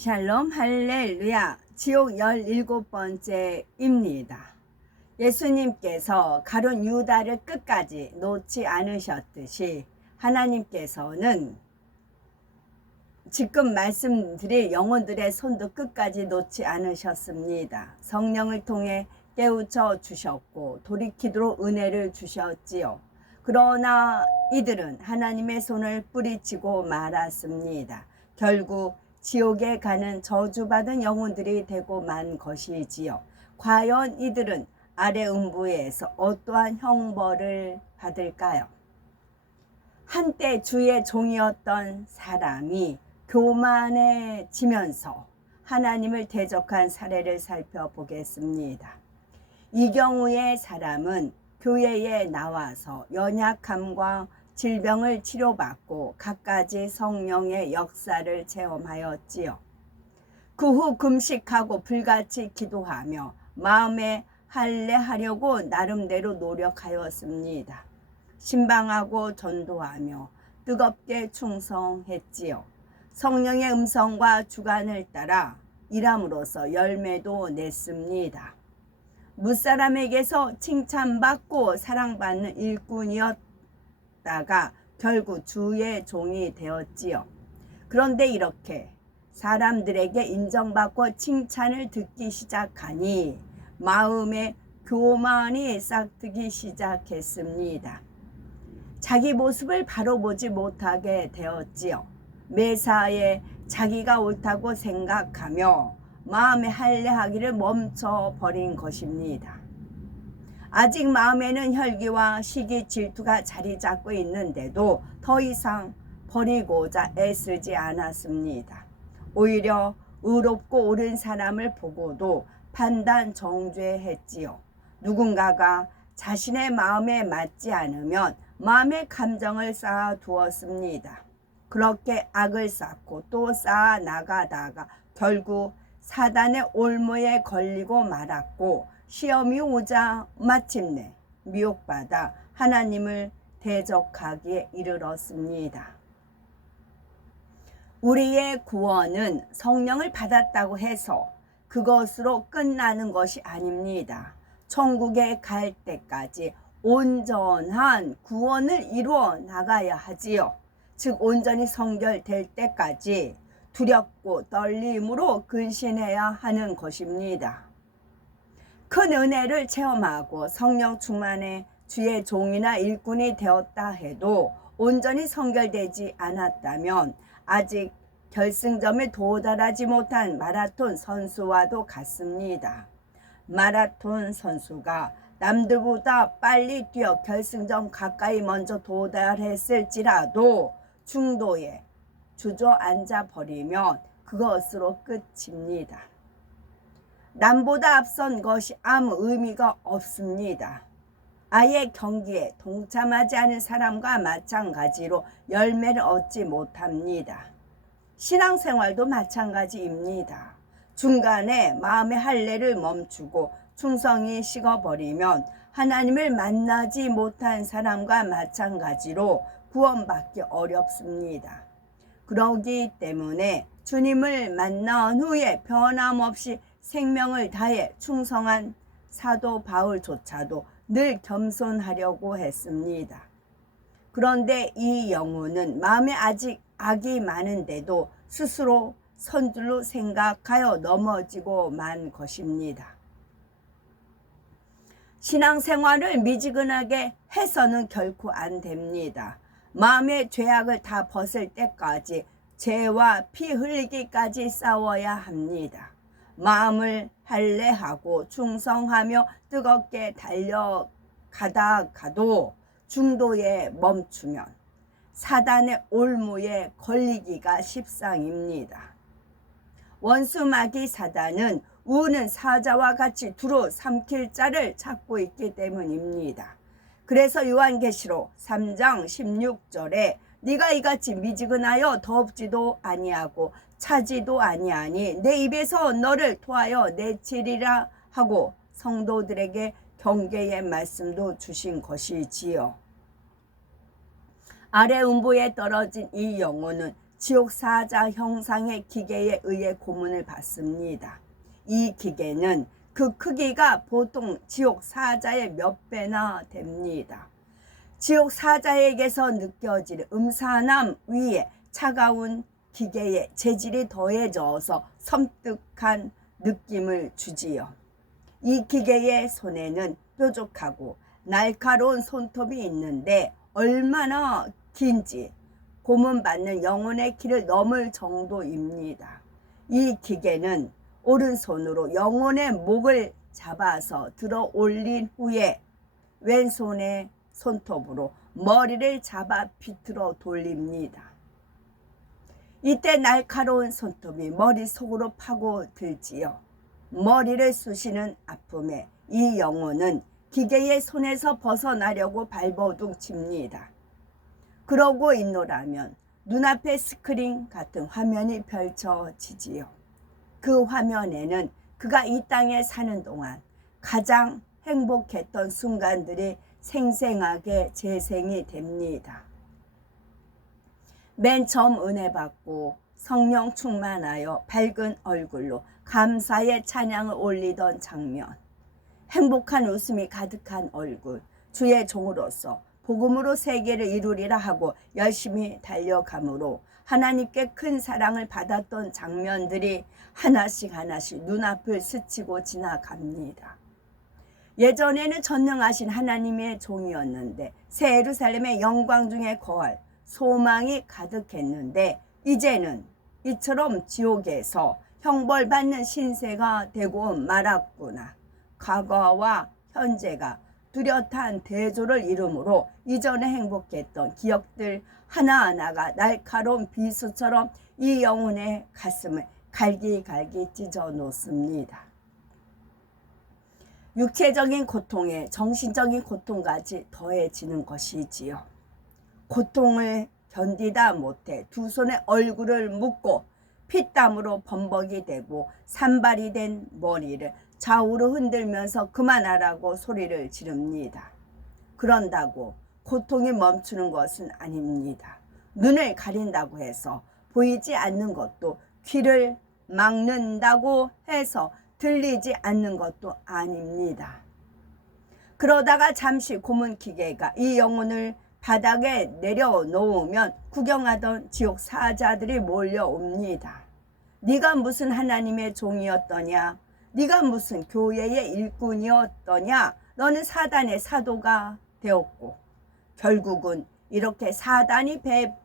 샬롬 할렐루야. 지옥 17번째입니다. 예수님께서 가룟 유다를 끝까지 놓지 않으셨듯이 하나님께서는 지금 말씀드릴 영혼들의 손도 끝까지 놓지 않으셨습니다. 성령을 통해 깨우쳐 주셨고 돌이키도록 은혜를 주셨지요. 그러나 이들은 하나님의 손을 뿌리치고 말았습니다. 결국 지옥에 가는 저주받은 영혼들이 되고 만 것이지요. 과연 이들은 아래 음부에서 어떠한 형벌을 받을까요? 한때 주의 종이었던 사람이 교만해지면서 하나님을 대적한 사례를 살펴보겠습니다. 이 경우의 사람은 교회에 나와서 연약함과 질병을 치료받고 갖가지 성령의 역사를 체험하였지요. 그 후 금식하고 불같이 기도하며 마음에 할례하려고 나름대로 노력하였습니다. 신방하고 전도하며 뜨겁게 충성했지요. 성령의 음성과 주관을 따라 일함으로써 열매도 냈습니다. 무사람에게서 칭찬받고 사랑받는 일꾼이었다가 결국 주의 종이 되었지요. 그런데 이렇게 사람들에게 인정받고 칭찬을 듣기 시작하니 마음에 교만이 싹트기 시작했습니다. 자기 모습을 바로 보지 못하게 되었지요. 매사에 자기가 옳다고 생각하며 마음에 할례하기를 멈춰버린 것입니다. 아직 마음에는 혈기와 시기 질투가 자리 잡고 있는데도 더 이상 버리고자 애쓰지 않았습니다. 오히려 의롭고 옳은 사람을 보고도 판단 정죄했지요. 누군가가 자신의 마음에 맞지 않으면 마음의 감정을 쌓아 두었습니다. 그렇게 악을 쌓고 또 쌓아 나가다가 결국 사단의 올무에 걸리고 말았고 시험이 오자 마침내 미혹받아 하나님을 대적하기에 이르렀습니다. 우리의 구원은 성령을 받았다고 해서 그것으로 끝나는 것이 아닙니다. 천국에 갈 때까지 온전한 구원을 이루어 나가야 하지요. 즉 온전히 성결될 때까지 두렵고 떨림으로 근신해야 하는 것입니다. 큰 은혜를 체험하고 성령 충만의 주의 종이나 일꾼이 되었다 해도 온전히 성결되지 않았다면 아직 결승점에 도달하지 못한 마라톤 선수와도 같습니다. 마라톤 선수가 남들보다 빨리 뛰어 결승점 가까이 먼저 도달했을지라도 중도에 주저앉아 버리면 그것으로 끝입니다. 남보다 앞선 것이 아무 의미가 없습니다. 아예 경기에 동참하지 않은 사람과 마찬가지로 열매를 얻지 못합니다. 신앙생활도 마찬가지입니다. 중간에 마음의 할례를 멈추고 충성이 식어버리면 하나님을 만나지 못한 사람과 마찬가지로 구원받기 어렵습니다. 그러기 때문에 주님을 만난 후에 변함없이 생명을 다해 충성한 사도 바울조차도 늘 겸손하려고 했습니다. 그런데 이 영혼은 마음에 아직 악이 많은데도 스스로 선줄로 생각하여 넘어지고 만 것입니다. 신앙생활을 미지근하게 해서는 결코 안 됩니다. 마음의 죄악을 다 벗을 때까지 죄와 피 흘리기까지 싸워야 합니다. 마음을 할례하고 충성하며 뜨겁게 달려가다가도 중도에 멈추면 사단의 올무에 걸리기가 십상입니다. 원수마귀 사단은 우는 사자와 같이 두루 삼킬 자를 찾고 있기 때문입니다. 그래서 요한계시록 3장 16절에 네가 이같이 미지근하여 덥지도 아니하고 차지도 아니하니 내 입에서 너를 토하여 내치리라 하고 성도들에게 경계의 말씀도 주신 것이지요. 아래 음부에 떨어진 이 영혼은 지옥 사자 형상의 기계에 의해 고문을 받습니다. 이 기계는 그 크기가 보통 지옥 사자의 몇 배나 됩니다. 지옥 사자에게서 느껴질 음산함 위에 차가운 기계의 재질이 더해져서 섬뜩한 느낌을 주지요. 이 기계의 손에는 뾰족하고 날카로운 손톱이 있는데 얼마나 긴지 고문받는 영혼의 길을 넘을 정도입니다. 이 기계는 오른손으로 영혼의 목을 잡아서 들어 올린 후에 왼손의 손톱으로 머리를 잡아 비틀어 돌립니다. 이때 날카로운 손톱이 머릿속으로 파고들지요. 머리를 쑤시는 아픔에 이 영혼은 기계의 손에서 벗어나려고 발버둥 칩니다. 그러고 있노라면 눈앞에 스크린 같은 화면이 펼쳐지지요. 그 화면에는 그가 이 땅에 사는 동안 가장 행복했던 순간들이 생생하게 재생이 됩니다. 맨 처음 은혜 받고 성령 충만하여 밝은 얼굴로 감사의 찬양을 올리던 장면, 행복한 웃음이 가득한 얼굴, 주의 종으로서 복음으로 세계를 이루리라 하고 열심히 달려가므로 하나님께 큰 사랑을 받았던 장면들이 하나씩 눈앞을 스치고 지나갑니다. 예전에는 전능하신 하나님의 종이었는데 새 예루살렘의 영광 중에 거할 소망이 가득했는데 이제는 이처럼 지옥에서 형벌받는 신세가 되고 말았구나. 과거와 현재가 뚜렷한 대조를 이루므로 이전에 행복했던 기억들 하나하나가 날카로운 비수처럼 이 영혼의 가슴을 갈기갈기 찢어 놓습니다. 육체적인 고통에 정신적인 고통까지 더해지는 것이지요. 고통을 견디다 못해 두 손에 얼굴을 묶고 피땀으로 범벅이 되고 산발이 된 머리를 좌우로 흔들면서 그만하라고 소리를 지릅니다. 그런다고 고통이 멈추는 것은 아닙니다. 눈을 가린다고 해서 보이지 않는 것도, 귀를 막는다고 해서 들리지 않는 것도 아닙니다. 그러다가 잠시 고문 기계가 이 영혼을 바닥에 내려놓으면 구경하던 지옥 사자들이 몰려옵니다. 네가 무슨 하나님의 종이었더냐? 네가 무슨 교회의 일꾼이었더냐? 너는 사단의 사도가 되었고 결국은 이렇게 사단이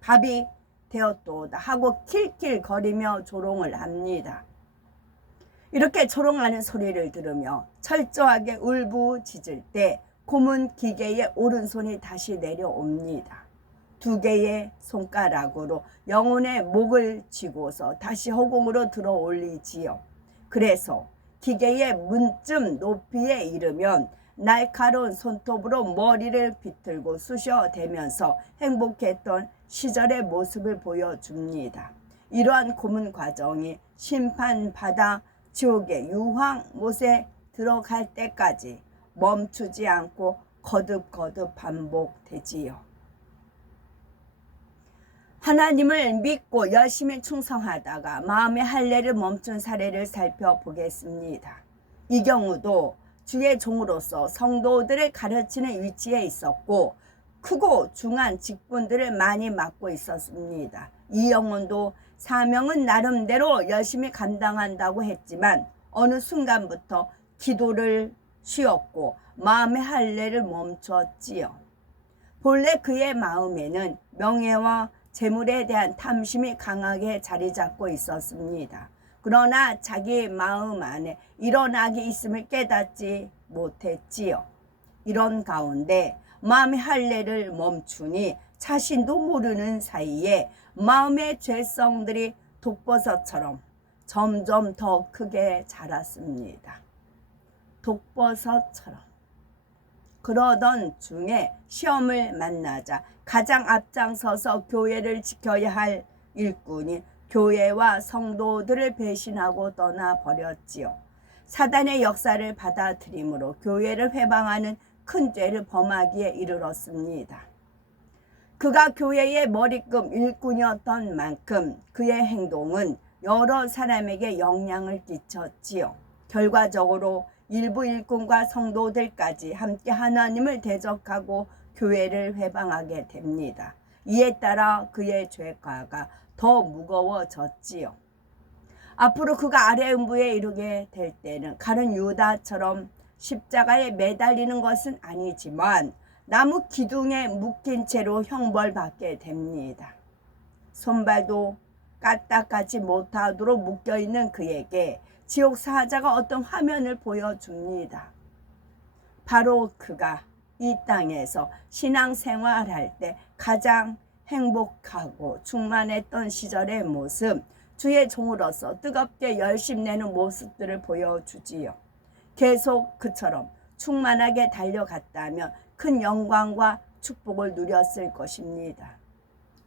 밥이 되었도다 하고 킬킬거리며 조롱을 합니다. 이렇게 조롱하는 소리를 들으며 철저하게 울부짖을 때 고문 기계의 오른손이 다시 내려옵니다. 두 개의 손가락으로 영혼의 목을 쥐고서 다시 허공으로 들어 올리지요. 그래서 기계의 문쯤 높이에 이르면 날카로운 손톱으로 머리를 비틀고 쑤셔대면서 행복했던 시절의 모습을 보여줍니다. 이러한 고문 과정이 심판받아 지옥의 유황못에 들어갈 때까지 멈추지 않고 거듭거듭 반복되지요. 하나님을 믿고 열심히 충성하다가 마음의 할례를 멈춘 사례를 살펴보겠습니다. 이 경우도 주의 종으로서 성도들을 가르치는 위치에 있었고 크고 중한 직분들을 많이 맡고 있었습니다. 이 영혼도 사명은 나름대로 열심히 감당한다고 했지만 어느 순간부터 기도를 쉬었고 마음의 할례를 멈췄지요. 본래 그의 마음에는 명예와 재물에 대한 탐심이 강하게 자리 잡고 있었습니다. 그러나 자기 마음 안에 이런 악이 있음을 깨닫지 못했지요. 이런 가운데 마음의 할례를 멈추니 자신도 모르는 사이에 마음의 죄성들이 독버섯처럼 점점 더 크게 자랐습니다. 독버섯처럼. 그러던 중에 시험을 만나자 가장 앞장서서 교회를 지켜야 할 일꾼이 교회와 성도들을 배신하고 떠나버렸지요. 사단의 역사를 받아들임으로 교회를 회방하는 큰 죄를 범하기에 이르렀습니다. 그가 교회의 머리급 일꾼이었던 만큼 그의 행동은 여러 사람에게 영향을 끼쳤지요. 결과적으로 일부 일꾼과 성도들까지 함께 하나님을 대적하고 교회를 회방하게 됩니다. 이에 따라 그의 죄가가 더 무거워졌지요. 앞으로 그가 아래 음부에 이르게 될 때는 가룟 유다처럼 십자가에 매달리는 것은 아니지만 나무 기둥에 묶인 채로 형벌받게 됩니다. 손발도 까딱하지 못하도록 묶여있는 그에게 지옥 사자가 어떤 화면을 보여줍니다. 바로 그가 이 땅에서 신앙생활할 때 가장 행복하고 충만했던 시절의 모습, 주의 종으로서 뜨겁게 열심내는 모습들을 보여주지요. 계속 그처럼 충만하게 달려갔다면 큰 영광과 축복을 누렸을 것입니다.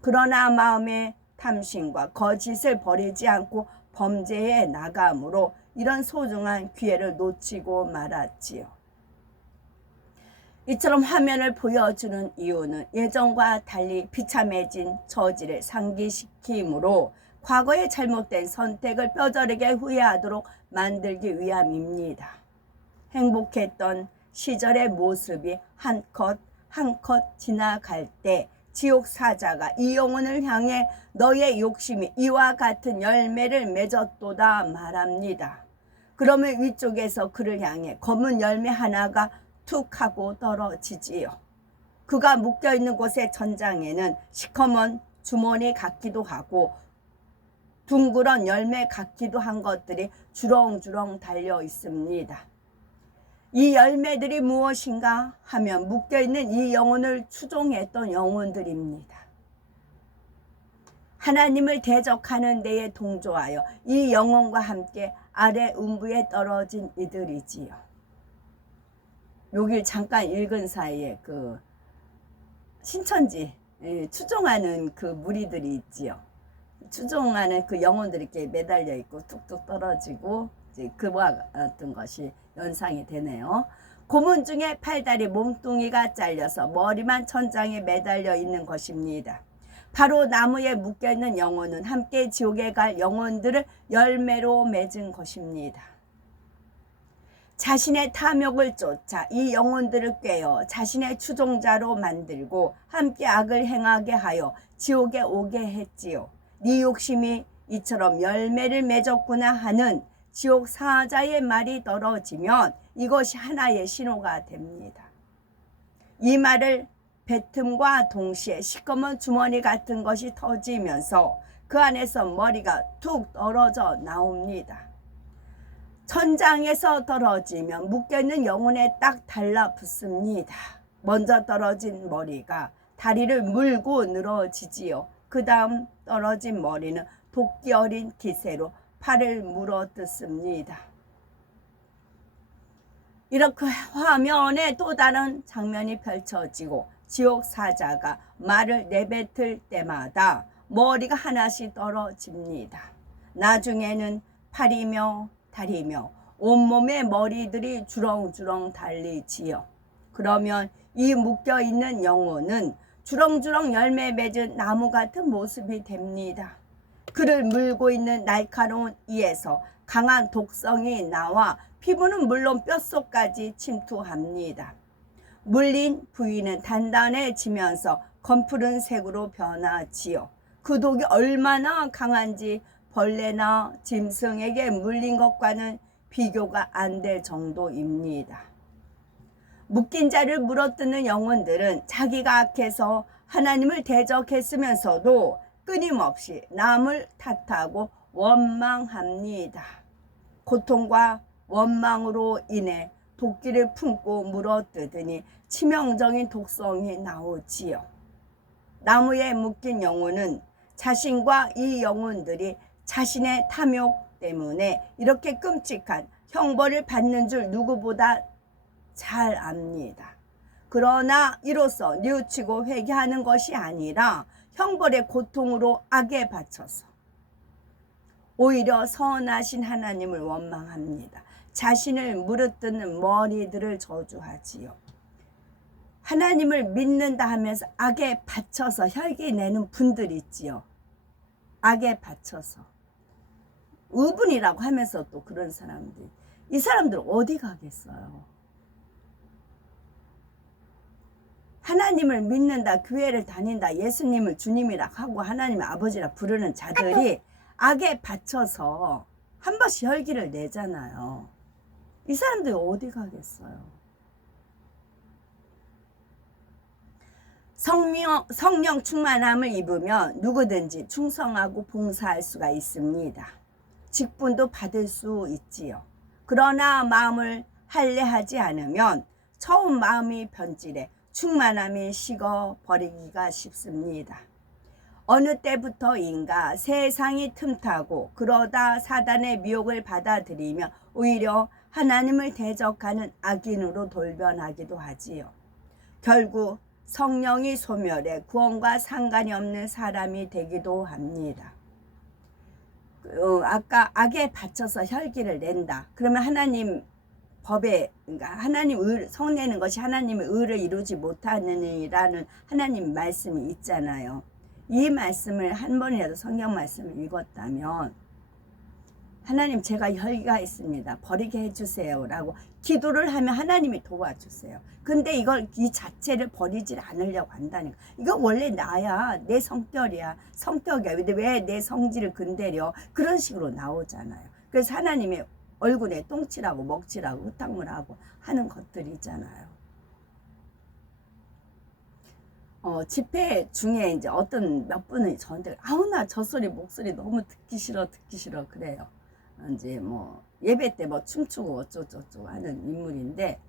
그러나 마음의 탐심과 거짓을 버리지 않고 범죄에 나감으로 이런 소중한 기회를 놓치고 말았지요. 이처럼 화면을 보여주는 이유는 예전과 달리 비참해진 처지를 상기시키므로 과거의 잘못된 선택을 뼈저리게 후회하도록 만들기 위함입니다. 행복했던 시절의 모습이 한 컷 한 컷 지나갈 때 지옥 사자가 이 영혼을 향해 너의 욕심이 이와 같은 열매를 맺었도다 말합니다. 그러면 위쪽에서 그를 향해 검은 열매 하나가 툭 하고 떨어지지요. 그가 묶여있는 곳의 천장에는 시커먼 주머니 같기도 하고 둥그런 열매 같기도 한 것들이 주렁주렁 달려 있습니다. 이 열매들이 무엇인가 하면 묶여있는 이 영혼을 추종했던 영혼들입니다. 하나님을 대적하는 데에 동조하여 이 영혼과 함께 아래 음부에 떨어진 이들이지요. 여길 잠깐 읽은 사이에 그 신천지 추종하는 그 무리들이 있지요. 추종하는 그 영혼들이 이렇게 매달려 있고 툭툭 떨어지고 이제 그와 같은 것이 연상이 되네요. 고문 중에 팔다리 몸뚱이가 잘려서 머리만 천장에 매달려 있는 것입니다. 바로 나무에 묶여있는 영혼은 함께 지옥에 갈 영혼들을 열매로 맺은 것입니다. 자신의 탐욕을 쫓아 이 영혼들을 꿰어 자신의 추종자로 만들고 함께 악을 행하게 하여 지옥에 오게 했지요. 네 욕심이 이처럼 열매를 맺었구나 하는 지옥 사자의 말이 떨어지면 이것이 하나의 신호가 됩니다. 이 말을 뱉음과 동시에 시커먼 주머니 같은 것이 터지면서 그 안에서 머리가 툭 떨어져 나옵니다. 천장에서 떨어지면 묶여있는 영혼에 딱 달라붙습니다. 먼저 떨어진 머리가 다리를 물고 늘어지지요. 그 다음 떨어진 머리는 도끼 어린 기세로 팔을 물어뜯습니다. 이렇게 화면에 또 다른 장면이 펼쳐지고 지옥 사자가 말을 내뱉을 때마다 머리가 하나씩 떨어집니다. 나중에는 팔이며 다리며 온몸의 머리들이 주렁주렁 달리지요. 그러면 이 묶여있는 영혼은 주렁주렁 열매 맺은 나무 같은 모습이 됩니다. 그를 물고 있는 날카로운 이에서 강한 독성이 나와 피부는 물론 뼛속까지 침투합니다. 물린 부위는 단단해지면서 검푸른 색으로 변하지요. 그 독이 얼마나 강한지 벌레나 짐승에게 물린 것과는 비교가 안 될 정도입니다. 묶인 자를 물어뜯는 영혼들은 자기가 악해서 하나님을 대적했으면서도 끊임없이 남을 탓하고 원망합니다. 고통과 원망으로 인해 도끼를 품고 물어뜯으니 치명적인 독성이 나오지요. 나무에 묶인 영혼은 자신과 이 영혼들이 자신의 탐욕 때문에 이렇게 끔찍한 형벌을 받는 줄 누구보다 잘 압니다. 그러나 이로써 뉘우치고 회개하는 것이 아니라 형벌의 고통으로 악에 바쳐서 오히려 선하신 하나님을 원망합니다. 자신을 물어뜯는 머리들을 저주하지요. 하나님을 믿는다 하면서 악에 받쳐서 혈기 내는 분들 있지요. 악에 받쳐서 의분이라고 하면서 또 그런 사람들, 이 사람들 어디 가겠어요? 하나님을 믿는다, 교회를 다닌다, 예수님을 주님이라 하고 하나님의 아버지라 부르는 자들이 악에 받쳐서 한 번씩 혈기를 내잖아요. 이 사람들이 어디 가겠어요? 성령 충만함을 입으면 누구든지 충성하고 봉사할 수가 있습니다. 직분도 받을 수 있지요. 그러나 마음을 할례하지 않으면 처음 마음이 변질해 충만함이 식어 버리기가 쉽습니다. 어느 때부터인가 세상이 틈타고 그러다 사단의 미혹을 받아들이며 오히려 하나님을 대적하는 악인으로 돌변하기도 하지요. 결국 성령이 소멸해 구원과 상관이 없는 사람이 되기도 합니다. 아까 악에 받쳐서 혈기를 낸다. 그러면 하나님 법에, 그러니까 하나님 성내는 것이 하나님의 의를 이루지 못하느니라는 하나님 말씀이 있잖아요. 이 말씀을 한 번이라도 성경 말씀을 읽었다면 하나님 제가 혈기가 있습니다. 버리게 해주세요 라고 기도를 하면 하나님이 도와주세요. 근데 이 자체를 버리질 않으려고 한다니까. 이거 원래 나야, 내 성격이야. 근데 왜 내 성질을 건드려? 그런 식으로 나오잖아요. 그래서 하나님의 얼굴에 똥칠하고 먹칠하고 흙탕물하고 하는 것들이잖아요. 집회 중에 이제 어떤 몇 분이 저한테 나 저 목소리 너무 듣기 싫어 그래요. 이제 뭐 예배 때 뭐 춤추고 어쩌고저쩌고 하는 인물인데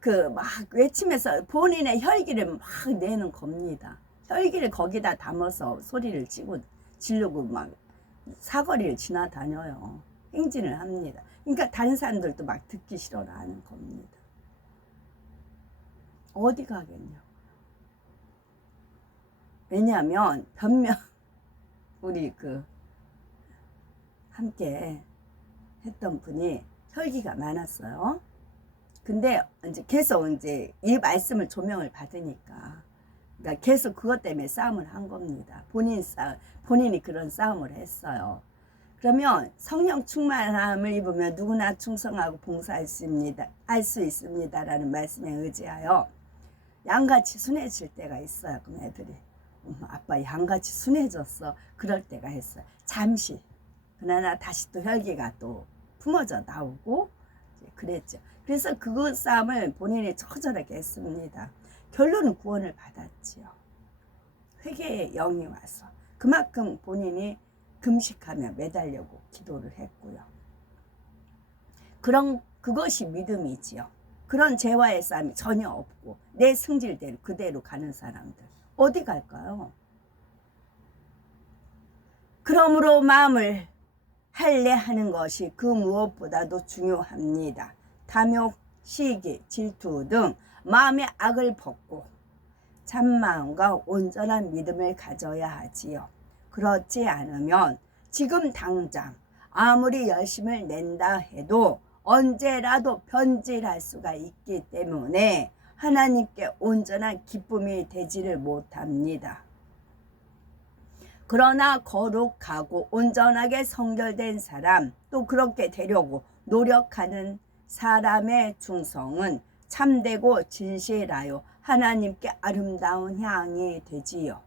그 막 외치면서 본인의 혈기를 막 내는 겁니다. 혈기를 거기다 담아서 소리를 지르고 막 사거리를 지나다녀요. 행진을 합니다. 그러니까 다른 사람들도 막 듣기 싫어라 하는 겁니다. 어디 가겠냐고. 왜냐하면 변명 우리 함께 했던 분이 혈기가 많았어요. 근데 이제 계속 이제 이 말씀을 조명을 받으니까, 그러니까 계속 그것 때문에 싸움을 한 겁니다. 본인이 그런 싸움을 했어요. 그러면 성령 충만함을 입으면 누구나 충성하고 봉사할 수 있습니다라는 말씀에 의지하여 양같이 순해질 때가 있어요. 그럼 애들이 아빠 양같이 순해졌어. 그럴 때가 있어요. 잠시. 그러나 다시 또 혈기가 또 품어져 나오고 그랬죠. 그래서 그 싸움을 본인이 처절하게 했습니다. 결론은 구원을 받았지요. 회개의 영이 와서 그만큼 본인이 금식하며 매달려고 기도를 했고요. 그것이 믿음이지요. 그런 죄와의 싸움이 전혀 없고 내 승질대로 그대로 가는 사람들 어디 갈까요? 그러므로 마음을 할례하는 것이 그 무엇보다도 중요합니다. 탐욕, 시기, 질투 등 마음의 악을 벗고 참마음과 온전한 믿음을 가져야 하지요. 그렇지 않으면 지금 당장 아무리 열심을 낸다 해도 언제라도 변질할 수가 있기 때문에 하나님께 온전한 기쁨이 되지를 못합니다. 그러나 거룩하고 온전하게 성결된 사람, 또 그렇게 되려고 노력하는 사람의 충성은 참되고 진실하여 하나님께 아름다운 향이 되지요.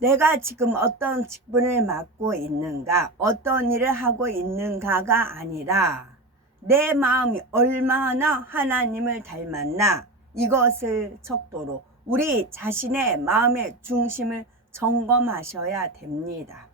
내가 지금 어떤 직분을 맡고 있는가, 어떤 일을 하고 있는가가 아니라 내 마음이 얼마나 하나님을 닮았나, 이것을 척도로 우리 자신의 마음의 중심을 점검하셔야 됩니다.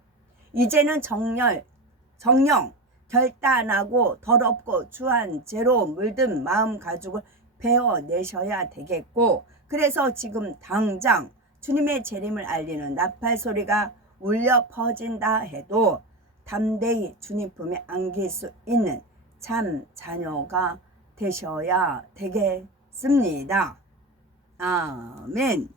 이제는 정령 결단하고 더럽고 주한 죄로 물든 마음 가죽을 베어내셔야 되겠고, 그래서 지금 당장 주님의 재림을 알리는 나팔 소리가 울려 퍼진다 해도 담대히 주님 품에 안길 수 있는 참 자녀가 되셔야 되겠습니다. 아멘.